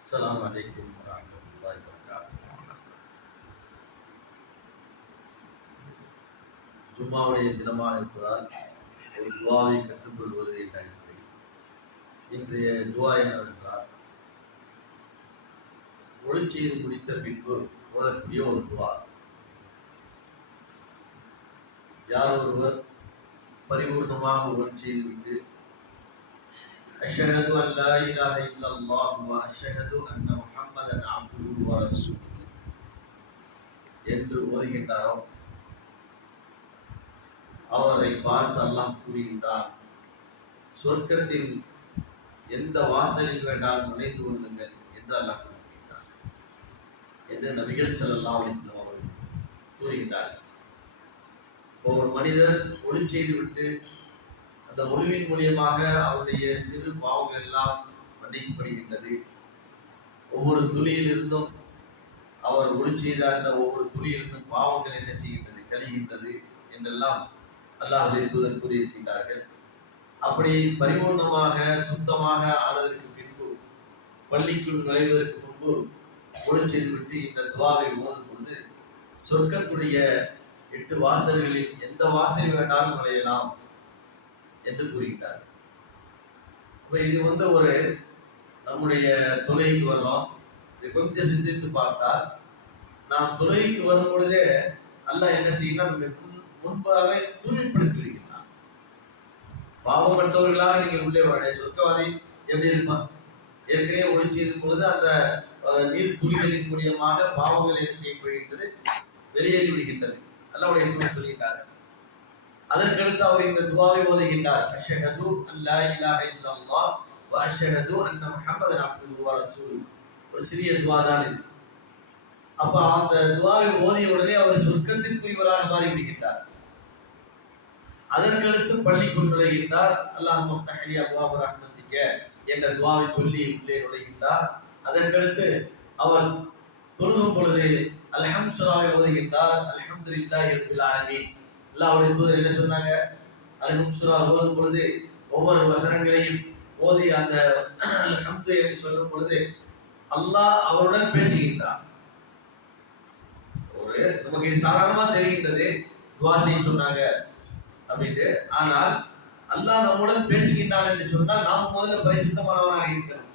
السلام عليكم ورحمة الله وبركاته ஜும்மாவுடைய தினமாக இருப்பதால் ஒரு துவாவை கற்றுக்கொள்வது என்ற அடிப்படை இன்றைய துவா என்னவென்றால் ஒளி செய்து முடித்த பின்பு ஓதக்கூடிய ஒரு துவா யார் ஒருவர் பரிபூர்ணமாக ஒளி செய்துவிட்டு أشهد أن لا إله إلا الله وأشهد أن محمدا عبده ورسوله என்று ஓதுகின்றாரோ அவரை பார்த்து அல்லாஹ் கூறுகின்றார் சொர்க்கத்தில் எந்த வாசலில் வேண்டாலும் நுழைந்து கொள்ளுங்கள் என்று அல்லாஹ் கூறுகின்றார் என்று நபிகள் ஸல்லல்லாஹு அலைஹி வஸல்லம் அவர்கள் கூறுகின்றார் ஒரு மனிதர் ஒளி செய்துவிட்டு அந்த ஒளிவின் மூலியமாக அவருடைய சிறு பாவங்கள் எல்லாம் மன்னிக்கப்படுகின்றது. ஒவ்வொரு துளியிலிருந்தும் அவர் ஒளி செய்தார் இந்த ஒவ்வொரு துளியிலிருந்தும் பாவங்கள் என்ன செய்கின்றது கழிகின்றது என்றெல்லாம் அல்லாஹுடைய தூதர் கூறியிருக்கின்றார்கள். அப்படி பரிபூர்ணமாக சுத்தமாக ஆனதற்கு பின்பு பள்ளிக்குள் நுழைவதற்கு முன்பு ஒளி செய்துவிட்டு இந்த துவாவை ஓதும் பொழுது சொர்க்கத்துடைய எட்டு வாசல்களில் எந்த வாசலில் வேண்டாலும் நுழையலாம். என்று கூறுகிறார் இப்போ இது வந்து ஒரு நம்முடைய தொழுகைக்கு வரும். கொஞ்சம் சிந்தித்து பார்த்தால் நாம் தொழுகைக்கு வரும் பொழுதே அல்லாஹ் என்ன செய்யணும் நம்மை முன் முன்பாகவே தூய்மைப்படுத்தி விடுகிறான் பாவப்பட்டவர்களாக நீங்கள் உள்ளே வர சொர்க்கவாதி எப்படி இருப்பான் ஏற்கனவே ஒளி பொழுது அந்த நீர் துளிகளின் மூலியமாக பாவங்கள் என்ன செய்யப்படுகின்றது? வெளியேறி விடுகின்றது. அல்லாவுடைய உடைய சொல்கிறார்கள் அதற்கடுத்து அவர் இந்த துவாவை ஓதுகின்றார் அஷஹது அல்லா இலாஹ இல்லல்லா வ அஷஹது அன்ன முஹம்மதன் அப்துஹு வ ரசூலுஹு. ஒரு சிறிய துவா தான் இது. அப்ப அந்த துவாவை ஓதிய உடனே அவர் சொர்க்கத்திற்குரியவராக மாறிவிடுகின்றார். அதற்கடுத்து பள்ளிக்குள் நுழைகின்றார். அல்லாஹ் மஃப்தஹலி அல்லாஹ் ரஹ்மத்திக்க என்ற துவாவை சொல்லி உள்ளே நுழைகின்றார். அதற்கடுத்து அவர் தொழுகும் பொழுது அல்ஹம் சுராவை ஓதுகின்றார் அல்ஹம்துலில்லாஹி ரப்பில் ஆலமீன். அல்லாவுடைய தூதர் என்ன சொன்னாங்க? அல்ஹம் சுரா ஓதும் பொழுது ஒவ்வொரு வசனங்களையும் ஓதி அந்த அல்ஹம்து என்று சொல்லும் பொழுது அல்லாஹ் அவருடன் பேசுகின்றார் ஒரு நமக்கு இது சாதாரணமா தெரிகின்றது. துவா செய்ய சொன்னாங்க அப்படின்ட்டு. ஆனால் அல்லாஹ் நம்முடன் பேசுகின்றான் என்று சொன்னால் நாம் முதல்ல பரிசுத்தமானவனாக இருக்கிறோம்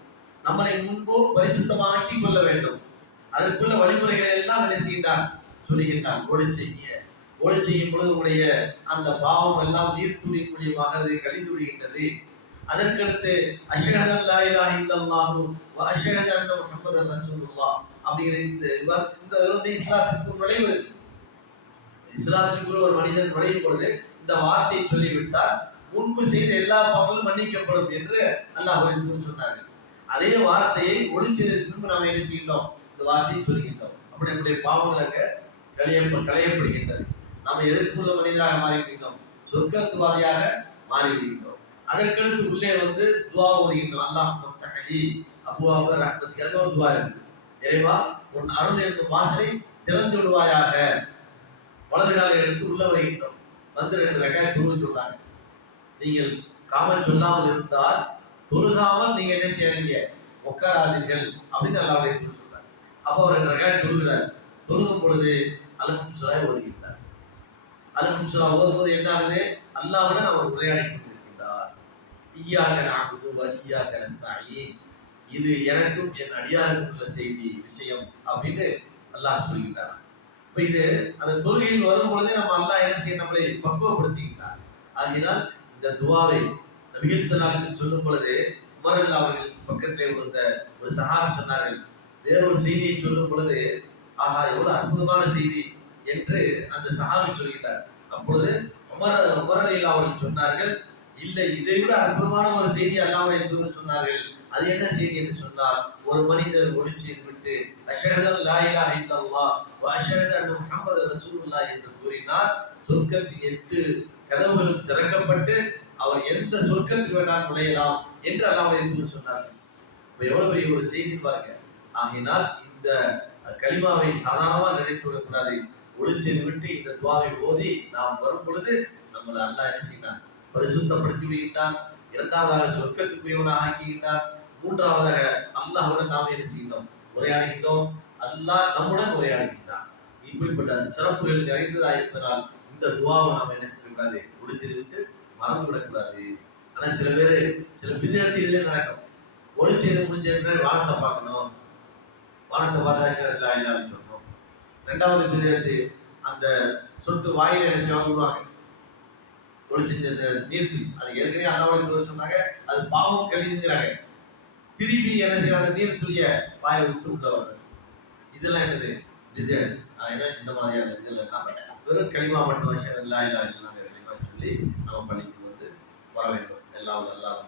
நம்மளை முன்பு பரிசுத்தமாக்கி கொள்ள வேண்டும். அதற்குள்ள வழிமுறைகளை எல்லாம் என்ன செய்கின்றான்? சொல்லுகின்றான். ஒளி செய்ய ஒளி செய்யும் பொழுது உடைய அந்த பாவம் எல்லாம் நீர்த்துளியின் மூலியமாக அது கழிந்து விடுகின்றது. அதற்கடுத்து அஷகத் அல்லா இலாஹ இல்லல்லாஹு அஷகத் அஷ்ஹது முகமது முஹம்மதன் அப்படிங்கிற இந்த இவர்- இந்த வந்து இஸ்லாத்திற்குள் நுழைவது இஸ்லாத்திற்குள் ஒரு மனிதன் நுழையும் பொழுது இந்த வார்த்தையை சொல்லிவிட்டால் முன்பு செய்த எல்லா பாவங்களும் மன்னிக்கப்படும் என்று அல்லாஹ் சொன்னார்கள். அதே வார்த்தையை ஒளிச்சதற்கு முன்பு நாம் என்ன செய்கின்றோம்? இந்த வார்த்தையை சொல்கின்றோம். அப்படி நம்முடைய பாவங்களாக அங்க களைய களையப்படுகின்றது நாம் எதற்குள்ள மனிதராக மாறிவிட்டோம். சொர்க்கத்துவாதியாக மாறிவிட்டோம். அதற்கடுத்து உள்ளே வந்து துவா ஓதுகின்றோம் அல்லாஹ் மஃப்தஹலி அபுவாபு ரஹ்மத்தி அது ஒரு துவா இருக்குது இறைவா உன் அருள் என்னும் வாசலை திறந்து விடுவாயாக. வலது காலை எடுத்து உள்ள வருகின்றோம். வந்து ரெண்டு ரெக்காய் தொழுவு சொல்றாங்க. நீங்கள் காம சொல்லாமல் இருந்தால் தொழுகாமல் நீங்க என்ன செய்யறீங்க? உட்காராதீர்கள் அப்படின்னு அல்லாவுடைய தூதர் சொல்றாங்க அப்போ அவர் ரெண்டு ரெக்காய் தொழுகிறார். தொழுகும் பொழுது அலகம் சுராய் ஒதுகிறார் அலகம் சுரா ஓதும்போது என்ன ஆகுது அல்லாவுடன் அவர் உரையாடி கொண்டிருக்கின்றார் ஈயாக நாகுது வ ஈயாக இது எனக்கும் என் அடியாருக்கும் உள்ள செய்தி விஷயம் அப்படின்னு அல்லாஹ் சொல்கின்றார். இப்போ இது அந்த தொழுகையில் வரும் பொழுதே நம்ம அல்லாஹ் என்ன செய்ய நம்மளை பக்குவப்படுத்துகின்றார். ஆகினால் இந்த துவாவை நபிகள் சொன்னார்கள் சொல்லும் பொழுது உமர் அவர்கள் பக்கத்திலே இருந்த ஒரு சஹாபி சொன்னார்கள். வேறொரு செய்தியை சொல்லும் பொழுது ஆஹா எவ்வளவு அற்புதமான செய்தி என்று அந்த சஹாபி சொல்கிறார் அப்பொழுது உமர் உமர் அவர்கள் சொன்னார்கள் இல்லை இதை விட அற்புதமான ஒரு செய்தி அல்லாவுடைய தூதர் சொன்னார்கள். அது என்ன செய்தி என்று சொன்னால் ஒரு மனிதர் ஒளி செய்து விட்டு அஷஹது லாயிலா இலாஹ இல்லல்லாஹ் முகமது அஷஹது என்று கூறினார். சொர்க்கத்தின் எட்டு கதவுகளும் திறக்கப்பட்டு அவர் எந்த சொர்க்கத்தில் வேண்டாம் நுழையலாம் என்று அல்லாஹ்வுடைய தூதர் சொன்னார்கள். இப்ப எவ்வளவு பெரிய ஒரு செய்தி பாருங்க. ஆகையினால் இந்த கலிமாவை சாதாரணமா நினைத்து விடக்கூடாது. ஒளி செய்து விட்டு இந்த துவாவை ஓதி நாம் வரும் பொழுது நம்மளை அல்லா என்ன செய்யலாம் பரிசுத்தப்படுத்தி விடுகின்றான் இரண்டாவதாக சொர்க்கத்துக்குரியவனாக ஆக்கிவிட்டார் மூன்றாவதாக அல்லாஹுடன் நாம் என்ன செய்யணும் உரையாடுகின்றோம். அல்லாஹ் நம்முடன் உரையாடுகின்றான். இப்படிப்பட்ட அந்த சிறப்புகள் நிறைந்ததா இருப்பதால் இந்த துவாவை நாம் என்ன செய்யக்கூடாது? முடிச்சது விட்டு மறந்து விடக்கூடாது ஆனா சில பேர் சில விதத்து இதுல நடக்கும். ஒளிச்சது முடிச்ச பிறகு வானத்தை பார்க்கணும். வானத்தை பார்த்தா சரி இல்லா ரெண்டாவது விதத்து அந்த சொட்டு வாயில் என்ன செய்வாங்க விடுவாங்க அந்த நீர்த்துளி. அது ஏற்கனவே அண்ணாவுடைய சொன்னாங்க அது பாவம் கழிதுங்கிறாங்க திருப்பி என்ன செய்யறாங்க நீர் துளிய வாயை விட்டு உள்ள வருது இதெல்லாம் என்னது? இது ஏன்னா இந்த மாதிரியான இதில் வெறும் களிமா மட்டும் விஷயம் இல்லா இல்லா இல்லாங்க சொல்லி நம்ம பள்ளிக்கு வந்து வர வேண்டும் எல்லாம் எல்லாம்